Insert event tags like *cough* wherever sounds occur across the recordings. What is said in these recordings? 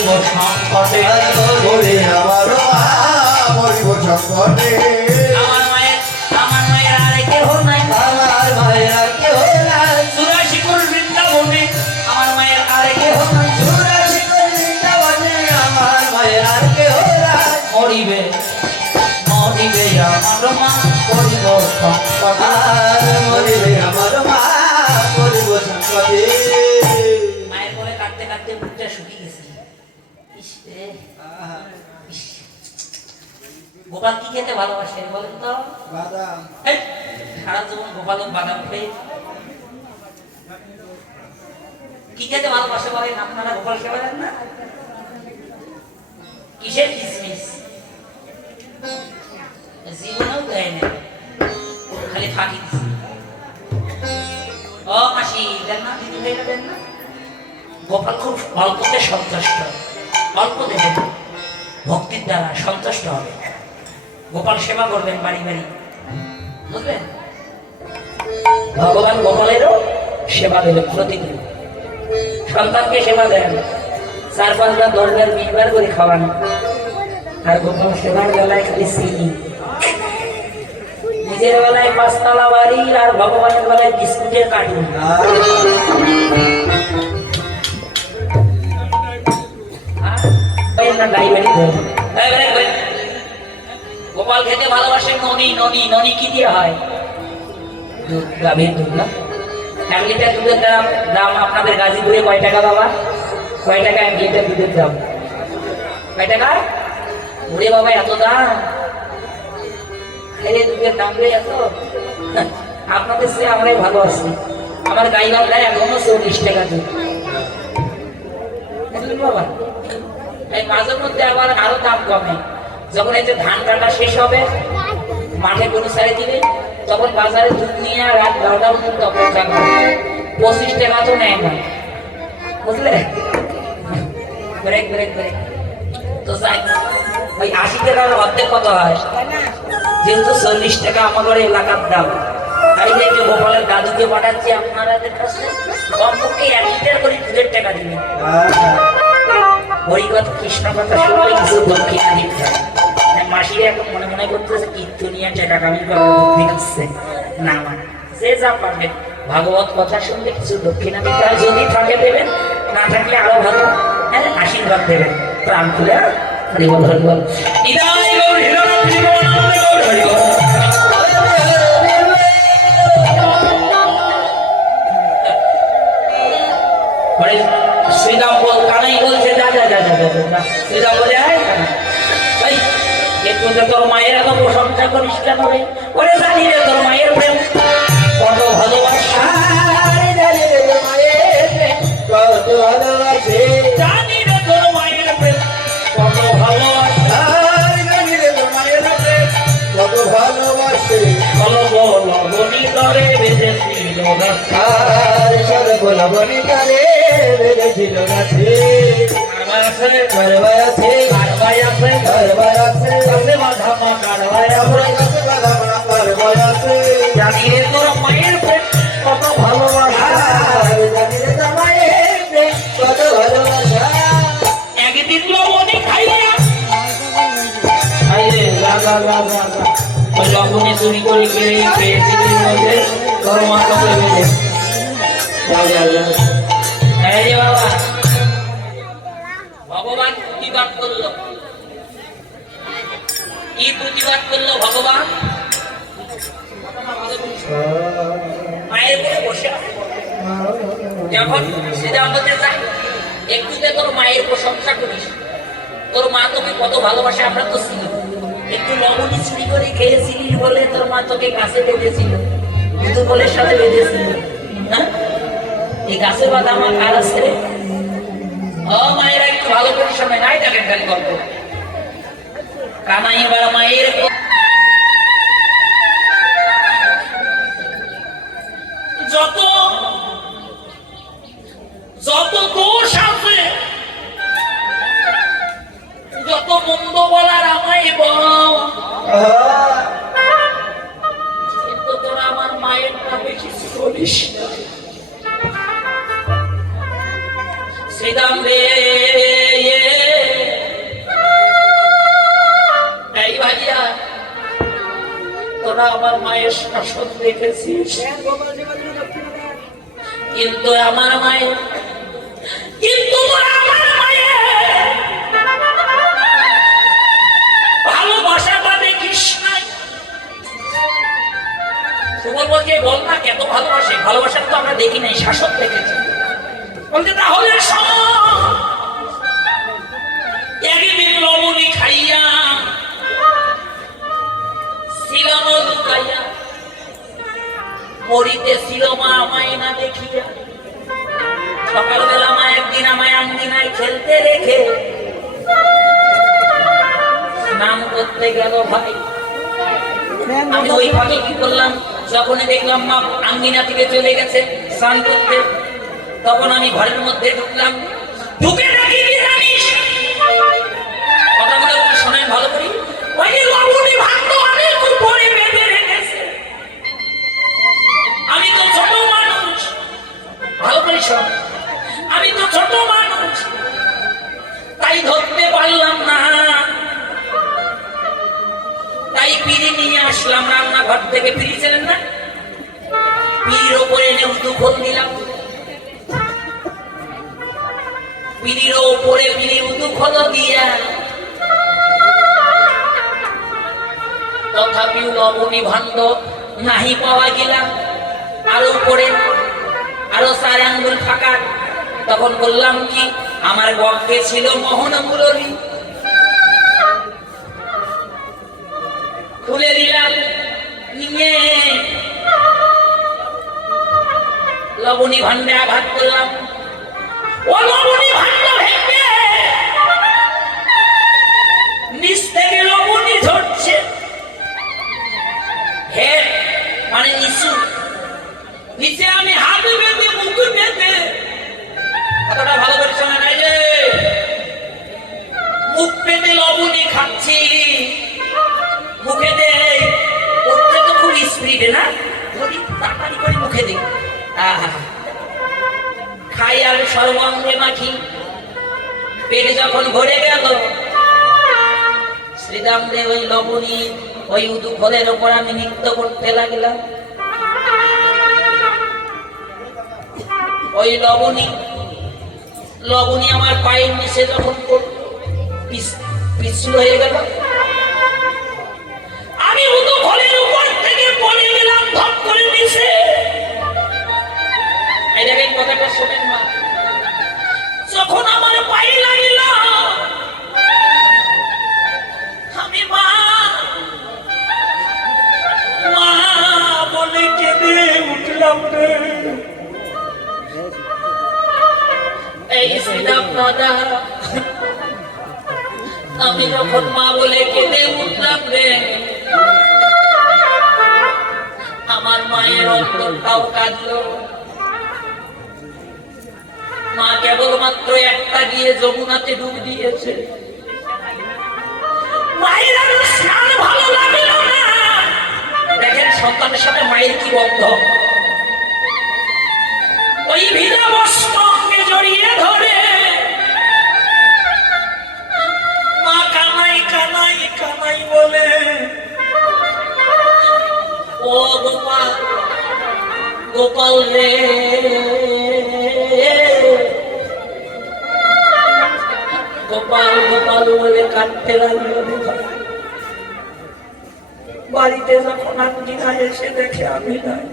পড়িব সংকটে আমার মা মরিব সংকটে আমার মায়ের আমার মায়ের আর কেহ নাই। আমার মায়েরা কেউ নাই। সুরাশিকুল বৃন্দাবনে আমার মায়ের আর কেহ নাই। সুরাশি করিতা বনে আমার মায়েরা কেউ নাই। মরিবে মরিবে আমার মা পড়িব সংকটে আর মরিবে গোপাল কি খেতে ভালোবাসে বলেন তো? বাদাম। সারা জীবন গোপাল বাদাম খেয়ে। কি খেতে ভালোবাসে বলেন? আপনারা গোপাল খেয়ে বলেন না? কিসের কিসমিস? জীবনেও দেয় না। খালি ফাঁকি ও মাসি দেন না দিদি দেন না। গোপাল খুব অল্পতে সন্তুষ্ট। অল্প দেবেন ভক্তির দ্বারা সন্তুষ্ট হবে। গোপাল সেবা করবেন বাড়ি বাড়ি। বুঝলেন? ভগবান গোপালেরও সেবা দেবেন প্রতিদিন। সন্তানকে সেবা দেন। চার পাঁচবার দশবার বিশবার করে খাওয়ান। আর গোপাল সেবার বেলায় খালি সিনি নিজের বেলায় পাঁচতলা বাড়ি আর ভগবানের বেলায় বিস্কুটের কার্টুন ননি ননি ননি কি দিয়ে হয়? দুধ গাভীর দুধ না? এক লিটার দুধের দাম দাম আপনাদের গাজীপুরে কয় টাকা বাবা? কয় টাকা এক লিটার দুধের দাম? কয় টাকা? ওরে বাবা, এত দাম? আরে, দুধের দাম রে এত? *laughs* আপনাদের সে আমরাই ভালো আছি। আমার গাই বাংলায় এখনও চল্লিশ টাকা দুধ। বাবা? এই মাঝের মধ্যে আবার আরও দাম কমে। যখন এই যে ধান কাটা শেষ হবে মাঠে গরু ছেড়ে দিবে তখন বাজারে দুধ নিয়ে রাত বারোটা পর্যন্ত অপেক্ষা করে। পঁচিশ টাকা তো নেয় না। বুঝলে? ব্রেক ব্রেক ব্রেক তো যাই। ওই আশি টাকার অর্ধেক কত হয়? যেহেতু চল্লিশ টাকা আমাদের এলাকার দাম। তাই যে গোপালের দাদুকে পাঠাচ্ছি আপনাদের কাছে কমপক্ষে এক লিটার করে দুধের টাকা দিবেন। ওই কথা কৃষ্ণ কথা শুনলে কিছু দক্ষিণ দিতে হয় মানে এখন মনে মনে করতেছে কীর্তনিয়া টাকা কামি করে বুদ্ধি দিচ্ছে না মানে যে যা পারবে। ভাগবত কথা শুনলে কিছু দক্ষিণা হয়, যদি থাকে দেবেন, না থাকলে আরও ভালো। হ্যাঁ আশীর্বাদ দেবেন। প্রাণ খুলে হরি বল ইদাই গৌর হিরণাক্ষী গৌর হরি শ্রীরাম বল কানাই বলছে, যা যা যা যা যা শ্রীরাম বলে আয় কানাই। একটু তো তোর মায়ের এত প্রশংসা করিস কেন রে? ওরে জানি রে তোর মায়ের প্রেম। কত ভালোবাসা জানি রে মায়ের প্রেম। কত ভালোবাসে। জানি রে তোর মায়ের প্রেম। কত ভালোবাসা জানি রে মায়ের প্রেম। কত ভালোবাসে। কলব লগনি করে বেঁধেছিল রাস্তা আর সর্বলা বনিতারে বেড়েছিল গাছে আমার আছে কারবার আছে কারবাই আছে কারবার আছে কাছে বাধা মা কারবাই আছে কাছে বাবা মা কারবার আছে জানি রে তোর মায়ের প্রেম কত ভালোবাসা জানি রে তোর মায়ের প্রেম কত ভালোবাসা একদিন লবণী খাইলে লা লা লা লা লা। ওই লবণী চুরি করে খেয়ে পেয়েছিলি মধ্যে তোর মা তোকে বেঁধে যাও ভগবান প্রতিবাদ করল। কি প্রতিবাদ করল ভগবান? মায়ের উপরে বসে যখন শ্রীরাম বলতে চাই একটুতে তোর মায়ের প্রশংসা করিস, তোর মা তোকে কত ভালোবাসে আমরা তো ছিল একটু লবণী চুরি করে খেয়েছিলি বলে তোর মা তোকে গাছে বেঁধেছিল। দুধু বলের সাথে বেঁধেছিল। হ্যাঁ? এই গাছের পাতা আমার কার আছে। ও মায়েরা একটু ভালো করে সময় নাই দেখেন খালি গল্প। কানাই এবার মায়ের যত যত দোষ আছে যত মন্দ বলার আমায় কিন্তু তোরা আমার মায়ের না বেশি বলিস? রে এই কিন্তু আমার মায়ের, কিন্তু আমার মায়ের ভালোবাসাটা দেখিস নাই। সুবল বলছে বল না কত ভালোবাসে? ভালোবাসা তো আমরা দেখি নাই শাসক দেখেছি। বলছে তাহলে লবণী খাইয়া মা একদিন আমায় আঙ্গিনায় খেলতে রেখে স্নান করতে গেল ভাই। আমি ওই ফাঁকে কি করলাম? যখনই দেখলাম মা আঙ্গিনা থেকে চলে গেছে স্নান করতে। তখন আমি ঘরের মধ্যে ঢুকলাম। ঢুকে লবণী ভাণ্ড নাহি পাওয়া গেলাম। আরও উপরে, আরও চার আঙ্গুল ফাঁকা। তখন বললাম কি, আমার গর্তে ছিল মোহন মুরলী খুলে দিলাম। নিয়ে। লবণী ভান্ডে আঘাত করলাম। ও লবণী ভেঙে লবণী খাচ্ছি। মুখে দে। তো খুব স্পিডে না? তাড়াতাড়ি করে মুখে দে। আহা। খাই মাখি। পেটে যখন গেল ওই লবণী ওই উদু ফলের ওপর আমি নৃত্য করতে লাগলাম। ওই লবণী লবণী আমার পায়ের নিচে যখন পড়ল, পিছল হয়ে গেল। আমি উদু ফলের উপর থেকে পড়ে গেলাম, ধপ করে নিচে। এই দেখেন কথাটা শোনেন মা। যখন আমার পায়ে লাগিল, আমি মা মা বলে কেঁদে উঠলাম রে। এই শ্রীরাম দাদা আমি যখন মা বলে কেঁদে উঠলাম রে। আমার মায়ের অন্তরটাও কাঁদলো। মা কেবলমাত্র একটা গিয়ে যমুনাতে ডুব দিয়েছে। মায়ের স্নান ভালো না। দেখেন সন্তানের সাথে মায়ের কি বন্ধ? ওই ভিড়া বস্ত্র জড়িয়ে ধরে কানাই বলে। ও গোপাল গোপাল রে। গোপাল গোপাল বলে কাঁদতে লাগল বাড়িতে যখন আন্টিনা এসে দেখে আমি নাই।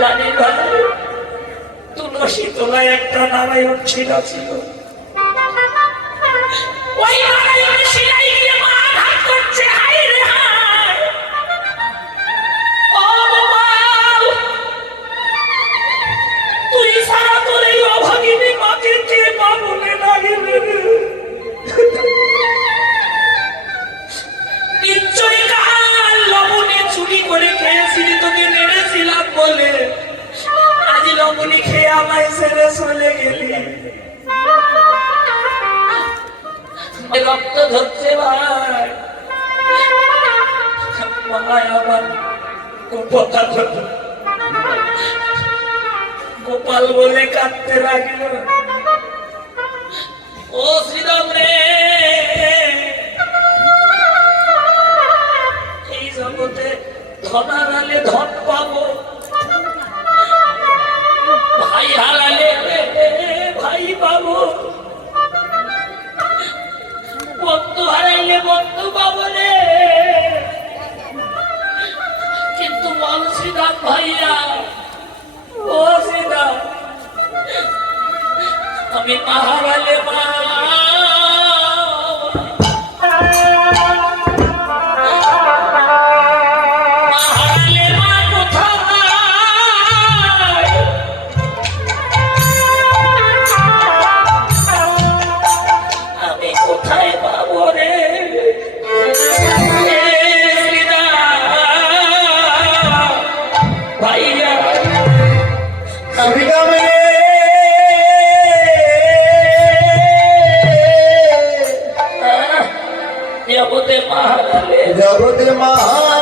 জানি ভাই তুলসী তোলায় একটা নারায়ণ ছিল। ছিল বলে, আজি লবণী খেয়ে আমায় ছেড়ে চলে গেলি। রক্ত ধরছে ভাই। আমার গোপাল বলে কাঁদতে লাগিল, ও শ্রীরাম রে, এই জগতে ধনার আলে ধন পাবো। ভাই হারালে ভাই পাবো বন্ধু হারাইলে বন্ধু মহা